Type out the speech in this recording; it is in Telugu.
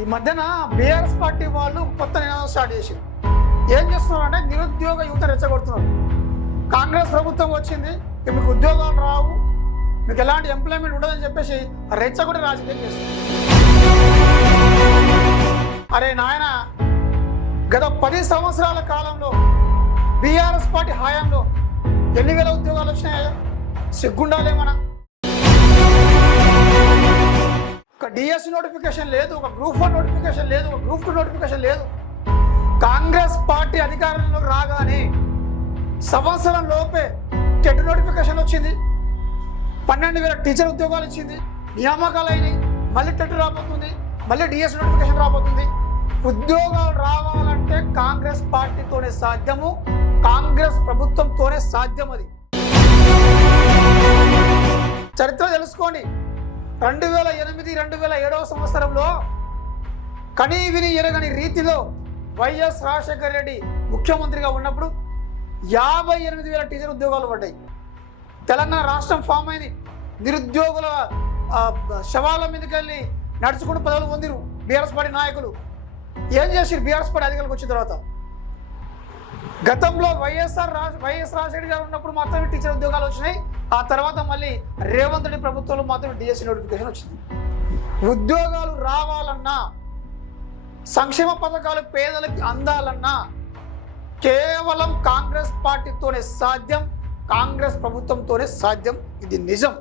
ఈ మధ్యన బీఆర్ఎస్ పార్టీ వాళ్ళు కొత్త నినాదం స్టార్ట్ చేసింది ఏం చేస్తున్నారు అంటే నిరుద్యోగ యువత రెచ్చగొడుతున్నారు. కాంగ్రెస్ ప్రభుత్వం వచ్చింది మీకు ఉద్యోగాలు రావు మీకు ఎలాంటి ఎంప్లాయ్మెంట్ ఉండదని చెప్పేసి రెచ్చగొట్టి రాజకీయం చేస్తుంది అరే నాయన గత పది సంవత్సరాల కాలంలో బీఆర్ఎస్ పార్టీ హయాంలో ఎన్ని వేల ఉద్యోగాలు వచ్చినాయా? సిగ్గుండాలేమన్నా? ఒక డిఎస్ నోటిఫికేషన్ లేదు ఒక గ్రూప్ వన్ నోటిఫికేషన్ లేదు ఒక గ్రూప్ టూ నోటిఫికేషన్ లేదు. కాంగ్రెస్ పార్టీ అధికారంలోకి రాగానే సంవత్సరం లోపే టెట్ నోటిఫికేషన్ వచ్చింది. పన్నెండు వేల టీచర్ ఉద్యోగాలు ఇచ్చింది. నియామకాలు అయినాయి. మళ్ళీ టెట్ రాబోతుంది. మళ్ళీ డిఎస్ నోటిఫికేషన్ రాబోతుంది. ఉద్యోగాలు రావాలంటే కాంగ్రెస్ పార్టీతోనే సాధ్యము. కాంగ్రెస్ ప్రభుత్వంతోనే సాధ్యం అది చరిత్ర తెలుసుకోండి. రెండు వేల ఎనిమిది రెండు వేల ఏడవ సంవత్సరంలో కనీ విని ఎరగని రీతిలో వైఎస్ రాజశేఖర రెడ్డి ముఖ్యమంత్రిగా ఉన్నప్పుడు యాభై ఎనిమిది వేల టీచర్ ఉద్యోగాలు పడ్డాయి. తెలంగాణ రాష్ట్రం ఫామ్ అయింది. నిరుద్యోగుల శవాల మీదకి వెళ్ళి నడుచుకుంటూ పదవులు పొందిరు బీఆర్ఎస్ పార్టీ నాయకులు. ఏం చేసిరు బీఆర్ఎస్ పార్టీ అధికారులకు వచ్చిన తర్వాత గతంలో వైఎస్ఆర్ రాజ వైఎస్ రాజశేఖర్ గారు ఉన్నప్పుడు మాత్రమే టీచర్ ఉద్యోగాలు వచ్చినాయి. ఆ తర్వాత మళ్ళీ రేవంత్ రెడ్డి ప్రభుత్వంలో మాత్రం డిఎస్సి నోటిఫికేషన్ వచ్చింది. ఉద్యోగాలు రావాలన్నా సంక్షేమ పథకాలు పేదలకు అందాలన్నా కేవలం కాంగ్రెస్ పార్టీతోనే సాధ్యం కాంగ్రెస్ ప్రభుత్వంతోనే సాధ్యం. ఇది నిజం.